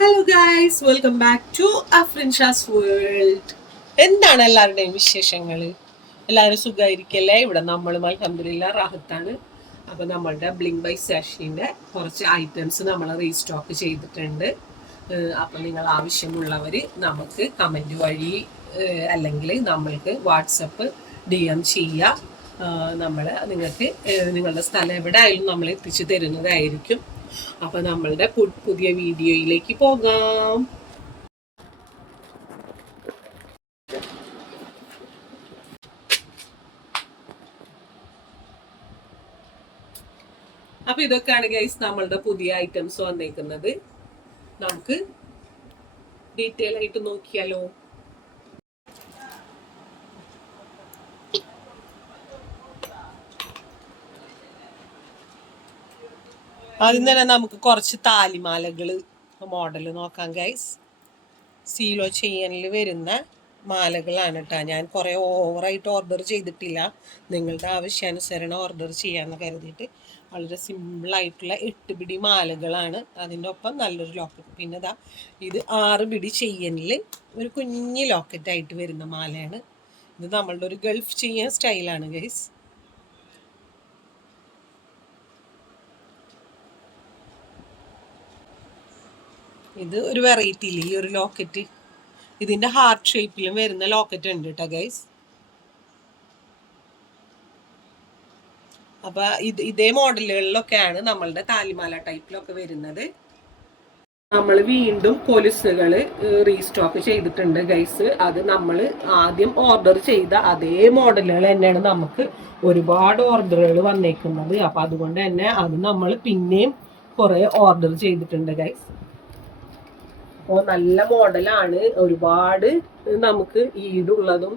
Hello guys welcome back to Afrinsha's world എന്താണ് എല്ലാവരുടെയും വിശേഷങ്ങൾ എല്ലാവരും സുഖമായിരിക്കല്ലേ? ഇവിടെ നമ്മളും അലഹമില്ല റാഹത്താണ്. അപ്പോൾ നമ്മളുടെ ബ്ലിങ്ക് ബൈ സാഷിന്റെ കുറച്ച് ഐറ്റംസ് നമ്മൾ റീസ്റ്റോക്ക് ചെയ്തിട്ടുണ്ട്. അപ്പോൾ നിങ്ങൾ ആവശ്യമുള്ളവർ നമുക്ക് കമന്റ് വഴി അല്ലെങ്കിൽ നമ്മൾക്ക് വാട്സപ്പ് ഡി എം ചെയ്യുക നമ്മൾ നിങ്ങൾക്ക് നിങ്ങളുടെ സ്ഥലം എവിടെ ആയാലും നമ്മൾ എത്തിച്ചു തരുന്നതായിരിക്കും. അപ്പൊ നമ്മളുടെ പുതിയ വീഡിയോയിലേക്ക് പോകാം. അപ്പൊ ഇതൊക്കെയാണ് ഗൈസ് നമ്മളുടെ പുതിയ ഐറ്റംസ് വന്നേക്കുന്നത്. നമുക്ക് ഡീറ്റെയിൽ ആയിട്ട് നോക്കിയാലോ? ആദ്യം തന്നെ നമുക്ക് കുറച്ച് താലിമാലകൾ മോഡൽ നോക്കാം ഗൈസ് സീലോ ചെയ്യാനിൽ വരുന്ന മാലകളാണ് കേട്ടോ ഞാൻ കുറേ ഓവറായിട്ട് ഓർഡർ ചെയ്തിട്ടില്ല. നിങ്ങളുടെ ആവശ്യാനുസരണം ഓർഡർ ചെയ്യാന്ന് കരുതിയിട്ട് വളരെ സിമ്പിളായിട്ടുള്ള എട്ട് പിടി മാലകളാണ്. അതിന്റെ ഒപ്പം നല്ലൊരു ലോക്കറ്റ് പിന്നെ ഇതാ ഇത് ആറ് പിടി ചെയ്യനിൽ ഒരു കുഞ്ഞ് ലോക്കറ്റായിട്ട് വരുന്ന മാലയാണ്. ഇത് നമ്മളുടെ ഒരു ഗൾഫ് ചെയ്യാൻ സ്റ്റൈലാണ് ഗൈസ് ഇത് ഒരു വെറൈറ്റി ഇല്ല? ഈ ഒരു ലോക്കറ്റ് ഇതിന്റെ ഹാർട്ട് ഷേപ്പിലും വരുന്ന ലോക്കറ്റ് ഉണ്ട് കേട്ടോ ഗൈസ് അപ്പൊ ഇത് ഇതേ മോഡലുകളിലൊക്കെയാണ് നമ്മളുടെ താലിമാല ടൈപ്പിലൊക്കെ വരുന്നത്. നമ്മൾ വീണ്ടും കൊലുസുകൾ റീസ്റ്റോക്ക് ചെയ്തിട്ടുണ്ട് ഗൈസ് അത് നമ്മൾ ആദ്യം ഓർഡർ ചെയ്ത അതേ മോഡലുകൾ തന്നെയാണ് നമുക്ക് ഒരുപാട് ഓർഡറുകൾ വന്നേക്കുന്നത്. അപ്പൊ അതുകൊണ്ട് തന്നെ അത് നമ്മൾ പിന്നെയും കുറെ ഓർഡർ ചെയ്തിട്ടുണ്ട് ഗൈസ് അപ്പോൾ നല്ല മോഡലാണ് ഒരുപാട് നമുക്ക് ഈടുള്ളതും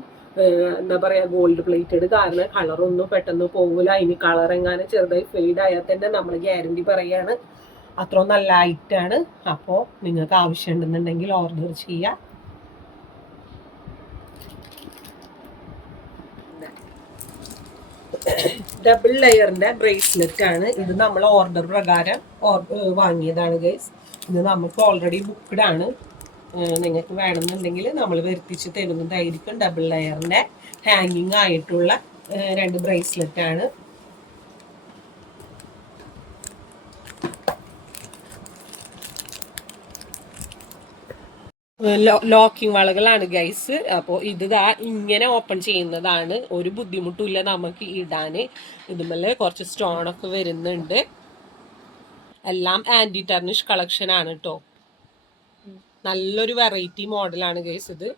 എന്താ പറയാ ഗോൾഡ് പ്ലേറ്റഡ് കാരണം കളറൊന്നും പെട്ടെന്ന് പോകില്ല ഇനി കളർ എങ്ങാനും ചെറുതായി ഫെയ്ഡ് ആയാൽ തന്നെ നമ്മൾ ഗ്യാരണ്ടി പറയാണ്. അത്ര നല്ല ഐറ്റാണ് അപ്പോൾ നിങ്ങൾക്ക് ആവശ്യമുണ്ടെന്നുണ്ടെങ്കിൽ ഓർഡർ ചെയ്യാം. ഡബിൾ ലെയറിന്റെ ബ്രേസ്ലെറ്റ് ആണ്. ഇത് നമ്മൾ ഓർഡർ പ്രകാരം വാങ്ങിയതാണ് ഗൈസ് ഇത് നമുക്ക് ഓൾറെഡി ബുക്ക്ഡ് ആണ്. നിങ്ങൾക്ക് വേണമെന്നുണ്ടെങ്കിൽ നമ്മൾ വരുത്തിച്ച് തരുന്നതായിരിക്കും ഡബിൾ ലെയറിന്റെ ഹാങ്ങിങ് ആയിട്ടുള്ള രണ്ട് ബ്രേസ്ലെറ്റ് ആണ്. ലോക്കിംഗ് വളകളാണ് ഗൈസ് അപ്പോൾ ഇത് ദാ ഇങ്ങനെ ഓപ്പൺ ചെയ്യുന്നതാണ്. ഒരു ബുദ്ധിമുട്ടില്ല നമുക്ക് ഇടാൻ ഇതുമല്ല കുറച്ച് സ്റ്റോണൊക്കെ വരുന്നുണ്ട്. എല്ലാം ആന്റി ടെർണിഷ് കളക്ഷൻ ആണ് കേട്ടോ നല്ലൊരു വെറൈറ്റി മോഡലാണ് ഗൈസ് ഇത്.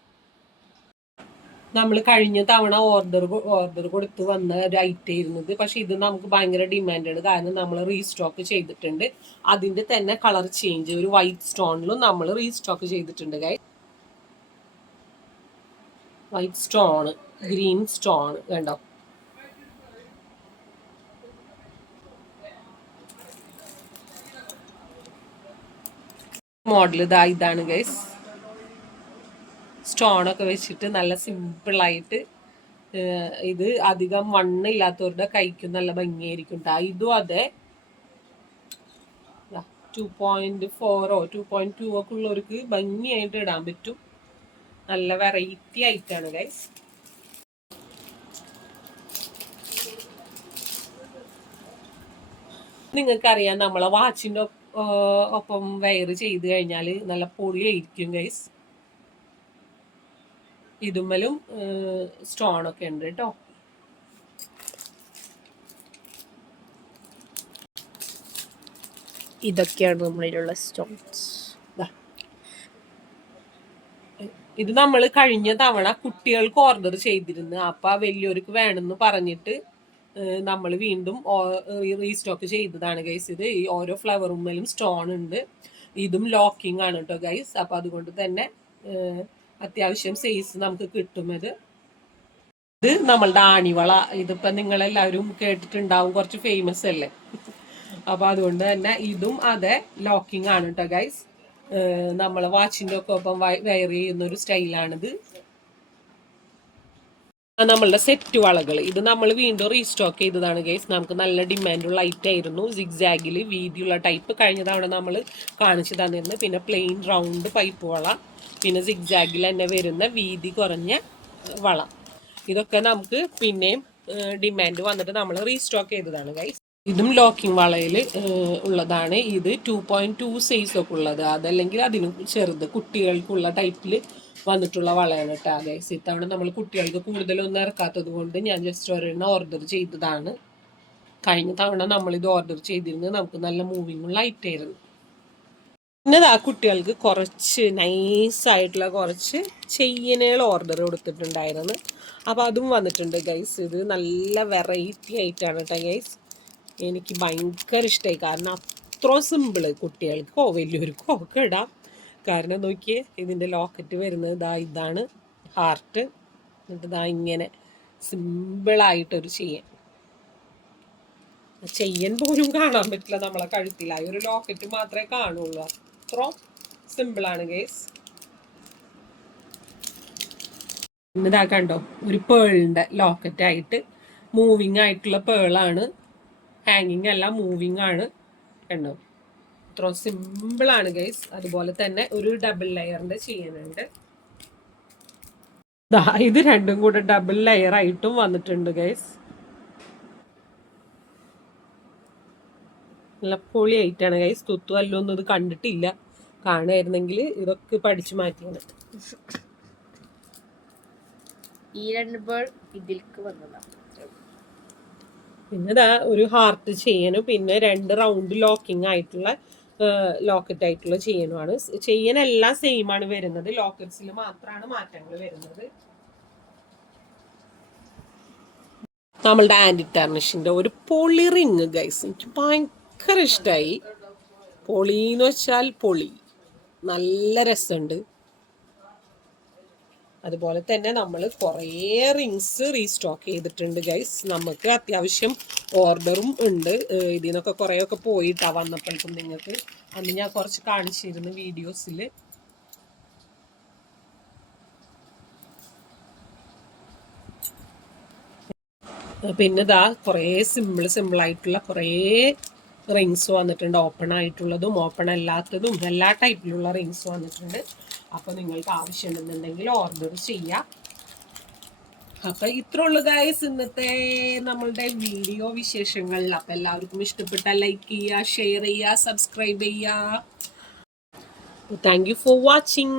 നമ്മൾ കഴിഞ്ഞ തവണ ഓർഡർ ഓർഡർ കൊടുത്ത് വന്ന ഒരു ഐറ്റം ആയിരുന്നത്. പക്ഷെ ഇത് നമുക്ക് ഭയങ്കര ഡിമാൻഡാണ് കാരണം നമ്മൾ റീസ്റ്റോക്ക് ചെയ്തിട്ടുണ്ട്. അതിന്റെ തന്നെ കളർ ചേഞ്ച് ഒരു വൈറ്റ് സ്റ്റോണിലും നമ്മൾ റീസ്റ്റോക്ക് ചെയ്തിട്ടുണ്ട് guy white stone green stone കണ്ടോ? മോഡൽ ഇതാ ഇതാണ് ഗൈസ് സ്റ്റോൺ ഒക്കെ വെച്ചിട്ട് നല്ല സിമ്പിളായിട്ട് ഇത് അധികം മണ്ണില്ലാത്തവരുടെ കൈക്ക് നല്ല ഭംഗിയായിരിക്കും കേട്ടോ ഇതും അതെ. ടു പോയിന്റ് ഫോറോ ടു പോയിന്റ് ടു ഒക്കെ ഉള്ളവർക്ക് ഭംഗിയായിട്ട് ഇടാൻ പറ്റും. നല്ല വെറൈറ്റി ആയിട്ടാണ് ഗൈസ് നിങ്ങൾക്കറിയാം നമ്മളെ വാച്ചിന്റെ ഒപ്പം വെയർ ചെയ്ത് കഴിഞ്ഞാൽ നല്ല പൊളിയായിരിക്കും ഗൈസ് ഇതുമ്മലും സ്റ്റോൺ ഒക്കെ ഉണ്ട് കേട്ടോ. ഇതൊക്കെയാണ് നമ്മളിലുള്ള സ്റ്റോൺസ്. ഇത് നമ്മൾ കഴിഞ്ഞ തവണ കുട്ടികൾക്ക് ഓർഡർ ചെയ്തിരുന്നു. അപ്പൊ വലിയവർക്ക് വേണമെന്ന് പറഞ്ഞിട്ട് നമ്മൾ വീണ്ടും റീസ്റ്റോക്ക് ചെയ്തതാണ് ഗൈസ് ഇത് ഈ ഓരോ ഫ്ലവറുമ്മലും സ്റ്റോൺ ഉണ്ട് ഇതും ലോക്കിംഗ് ആണ് കേട്ടോ ഗൈസ് അപ്പൊ അതുകൊണ്ട് തന്നെ അത്യാവശ്യം സൈസ് നമുക്ക് കിട്ടും ഇത് ഇത് നമ്മളുടെ ആണിവള. ഇതിപ്പോ നിങ്ങളെല്ലാവരും കേട്ടിട്ടുണ്ടാവും കുറച്ച് ഫേമസ് അല്ലേ? അപ്പൊ അതുകൊണ്ട് തന്നെ ഇതും അതെ ലോക്കിംഗ് ആണ് കേട്ടോ ഗൈസ് നമ്മൾ വാച്ചിന്റെ ഒക്കെ ഒപ്പം വെയർ ചെയ്യുന്ന ഒരു സ്റ്റൈലാണിത് നമ്മളുടെ സെറ്റ് വളകൾ ഇത് നമ്മൾ വീണ്ടും റീസ്റ്റോക്ക് ചെയ്തതാണ് ഗൈസ് നമുക്ക് നല്ല ഡിമാൻഡുള്ള ഐറ്റം ആയിരുന്നു. സിഗ്സാഗിൽ വീതിയുള്ള ടൈപ്പ് കഴിഞ്ഞ തവണ നമ്മൾ കാണിച്ചു തന്നിരുന്നു. പിന്നെ പ്ലെയിൻ റൗണ്ട് പൈപ്പ് വള. പിന്നെ സിഗ്സാഗിൽ തന്നെ വരുന്ന വീതി കുറഞ്ഞ വള. ഇതൊക്കെ നമുക്ക് പിന്നെയും ഡിമാൻഡ് വന്നിട്ട് നമ്മൾ റീസ്റ്റോക്ക് ചെയ്തതാണ് ഗൈസ് ഇതും ലോക്കിംഗ് വളയിൽ ഉള്ളതാണ്. ഇത് ടു പോയിന്റ് ടു സൈസ് ഒക്കെ ഉള്ളത്. അതല്ലെങ്കിൽ അതിന് ചെറുത് കുട്ടികൾക്കുള്ള ടൈപ്പിൽ വന്നിട്ടുള്ള വളയാണ് കേട്ടോ ഗൈസ് ഇത്തവണ നമ്മൾ കുട്ടികൾക്ക് കൂടുതലൊന്നും ഇറക്കാത്തത് കൊണ്ട് ഞാൻ ജസ്റ്റ് ഒരെണ്ണം ഓർഡർ ചെയ്തതാണ്. കഴിഞ്ഞ തവണ നമ്മളിത് ഓർഡർ ചെയ്തിരുന്നത് നമുക്ക് നല്ല മൂവിങ് ഉള്ള ഐറ്റം പിന്നെ ആ കുട്ടികൾക്ക് കുറച്ച് നൈസായിട്ടുള്ള കുറച്ച് ചെയ്യനുകൾ ഓർഡർ കൊടുത്തിട്ടുണ്ടായിരുന്നു. അപ്പോൾ അതും വന്നിട്ടുണ്ട് ഗൈസ് ഇത് നല്ല വെറൈറ്റി ആയിട്ടാണ് കേട്ടോ ഗൈസ് എനിക്ക് ഭയങ്കര ഇഷ്ടമായി കാരണം അത്ര സിമ്പിൾ കുട്ടികൾക്കോ വലിയവർക്കോ ഒക്കെ ഇടാം. കാരണം നോക്കിയേ ഇതിന്റെ ലോക്കറ്റ് വരുന്നത് ഇതാ ഇതാണ് ഹാർട്ട് എന്നിട്ട് ഇതാ ഇങ്ങനെ സിമ്പിളായിട്ടൊരു ചെയ്യാൻ ചെയ്യാൻ പോലും കാണാൻ പറ്റില്ല നമ്മളെ കഴുത്തിലായി. ഒരു ലോക്കറ്റ് മാത്രമേ കാണുള്ളൂ. അത്ര സിമ്പിളാണ് ഗേസ് ഇതാ കണ്ടോ ഒരു പേളിന്റെ ലോക്കറ്റ് ആയിട്ട് മൂവിങ് ആയിട്ടുള്ള പേളാണ് ഹാങ്ങിങ് അല്ല മൂവിങ് ആണ്. കണ്ടോ? ഇത്ര സിമ്പിളാണ് ഗൈസ് അതുപോലെ തന്നെ ഒരു ഡബിൾ ലെയറിന്റെ ചെയ്യാനുണ്ട് ഇത് രണ്ടും കൂടെ ഡബിൾ ലെയർ ആയിട്ടും വന്നിട്ടുണ്ട് ഗൈസ് നല്ല പൊളിയായിട്ടാണ് ഗൈസ് തുത്തു അല്ലൊന്നും ഇത് കണ്ടിട്ടില്ല. കാണുമായിരുന്നെങ്കിൽ ഇതൊക്കെ പഠിച്ചു മാറ്റിയാണ് ഈ രണ്ട് പേർ ഇതിലേക്ക് വന്നതാണ് പിന്നെ ഇതാ ഒരു ഹാർട്ട് ചെയ്യാനും പിന്നെ രണ്ട് റൗണ്ട് ലോക്കിംഗ് ആയിട്ടുള്ള ലോക്കറ്റ് ആയിട്ടുള്ള ചെയ്യണമാണ് ചെയ്യാനെല്ലാം സെയിം ആണ് വരുന്നത്. ലോക്കറ്റ്സിൽ മാത്രമാണ് മാറ്റങ്ങൾ വരുന്നത്. നമ്മളുടെ ആന്റി ടാർണിഷിന്റെ ഒരു പൊളി റിങ് ഗൈസ് എനിക്ക് ഭയങ്കര ഇഷ്ടമായി പൊളി എന്ന് വെച്ചാൽ പൊളി. നല്ല രസമുണ്ട് അതുപോലെ തന്നെ നമ്മൾ കുറേ റിങ്സ് റീസ്റ്റോക്ക് ചെയ്തിട്ടുണ്ട് ഗൈസ് നമുക്ക് അത്യാവശ്യം ഓർഡറും ഉണ്ട്. ഇതിൽ നിന്നൊക്കെ കുറേയൊക്കെ പോയിട്ടാ വന്നപ്പോഴേക്കും നിങ്ങൾക്ക്. അന്ന് ഞാൻ കുറച്ച് കാണിച്ചിരുന്നു വീഡിയോസിൽ പിന്നെ ഇതാ കുറേ സിമ്പിൾ സിമ്പിളായിട്ടുള്ള കുറേ റിങ്സ് വന്നിട്ടുണ്ട്. ഓപ്പൺ ആയിട്ടുള്ളതും ഓപ്പൺ അല്ലാത്തതും എല്ലാ ടൈപ്പിലുള്ള റിങ്സ് വന്നിട്ടുണ്ട്. അപ്പോൾ നിങ്ങൾക്ക് ആവശ്യമുണ്ടെന്നുണ്ടെങ്കിൽ ഓർഡർ ചെയ്യാം. അപ്പൊ ഇത്ര ഉള്ളു ഗൈസ് ഇന്നത്തെ നമ്മളുടെ വീഡിയോ വിശേഷങ്ങളിൽ അപ്പൊ എല്ലാവർക്കും ഇഷ്ടപ്പെട്ട ലൈക്ക് ചെയ്യുക ഷെയർ ചെയ്യുക സബ്സ്ക്രൈബ് ചെയ്യുക. Thank you for watching